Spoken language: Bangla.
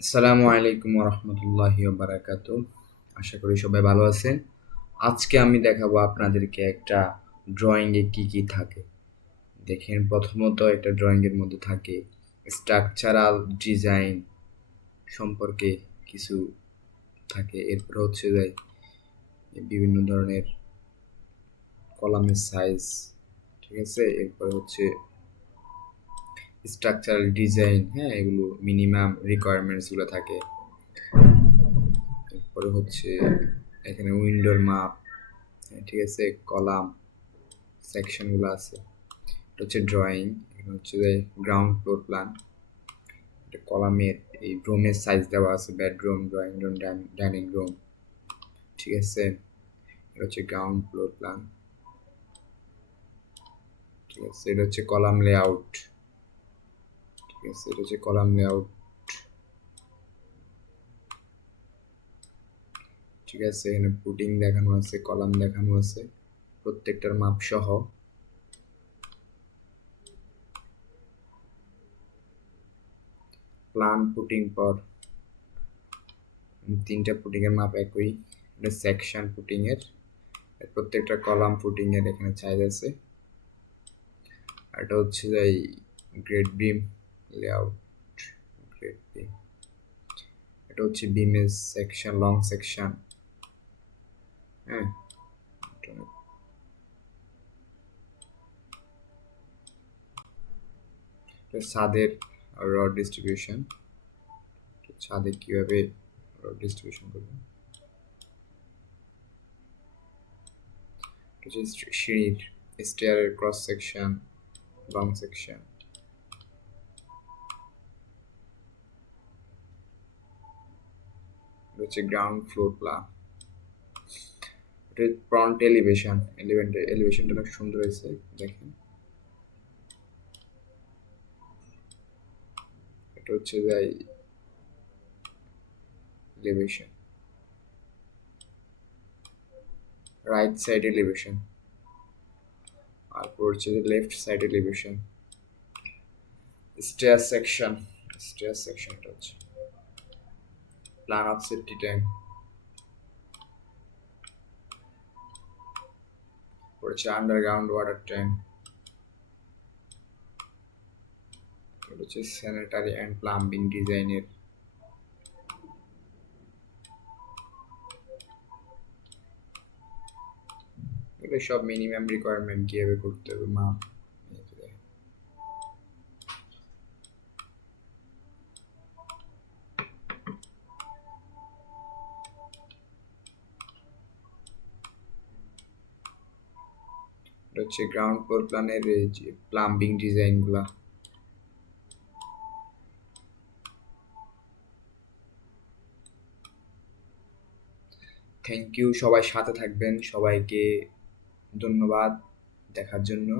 আসসালামু আলাইকুম রহমতুল্লাহি বারাকাতু। আশা করি সবাই ভালো আছেন। আজকে আমি দেখাবো আপনাদেরকে একটা ড্রয়িংয়ে কি কি থাকে। দেখেন, প্রথমত একটা ড্রয়িংয়ের মধ্যে থাকে স্ট্রাকচারাল ডিজাইন সম্পর্কে কিছু থাকে। এরপর হচ্ছে যে বিভিন্ন ধরনের কলামের সাইজ, ঠিক আছে। এরপরে হচ্ছে স্ট্রাকচারাল ডিজাইন, হ্যাঁ, এগুলো মিনিমাম রিকোয়ারমেন্টসগুলো থাকে। এরপরে হচ্ছে এখানে উইন্ডোর মাপ, ঠিক আছে, কলাম সেকশনগুলো আছে। এটা হচ্ছে ড্রয়িং। এখানে হচ্ছে যে গ্রাউন্ড ফ্লোর প্ল্যান, এটা কলামের এই রুমের সাইজ দেওয়া আছে, bedroom, drawing room, dining room, ঠিক আছে। এটা হচ্ছে গ্রাউন্ড ফ্লোর প্ল্যান, ঠিক আছে। এটা হচ্ছে কলাম লেআউট, ঠিক আছে। এটা হচ্ছে কলাম লেআউট, ঠিক আছে। এখানে পুটিং দেখানো আছে, কলাম দেখানো আছে, প্রত্যেকটার মাপ সহ। প্ল্যান পুটিং পর তিনটা পুটিং এর মাপ একই। এটা সেকশন পুটিং এর, প্রত্যেকটা কলাম পুটিং এর এখানে সাইজ আছে। আর এটা হচ্ছে এই grade beam layout, grade beam. এটা হচ্ছে বিমের সেকশন, লং সেকশন, হ্যাঁ। ছাদের রড ডিস্ট্রিবিউশন, ছাদে কিভাবে রড ডিস্ট্রিবিউশন করবে। সিঁড়ির স্টেয়ারের ক্রস সেকশন, লং সেকশন। হচ্ছে গ্রাউন্ড ফ্লোর প্ল্যান। এটা ফ্রন্ট এলিভেশন, এলিভেশনটা অনেক সুন্দর হয়েছে, দেখেন। এটা হচ্ছে যাই এলিভেশন, রাইট সাইড এলিভেশন। তারপর হচ্ছে left side elevation, stair section. Stair সেকশনটা হচ্ছে প্ল্যান অফ সেফটি ট্যাঙ্ক, হচ্ছে আন্ডারগ্রাউন্ড ওয়াটার ট্যাঙ্ক। এটা হচ্ছে স্যানিটারি অ্যান্ড প্লাম্বিং ডিজাইনের। এগুলো সব মিনিমাম রিকোয়ারমেন্ট কিভাবে করতে হবে মাপ। এটা হচ্ছে গ্রাউন্ড ফ্লোর প্ল্যানের এই যে প্লাম্বিং ডিজাইনগুলা। থ্যাংক ইউ, সবাই সাথে থাকবেন। সবাইকে ধন্যবাদ দেখার জন্য।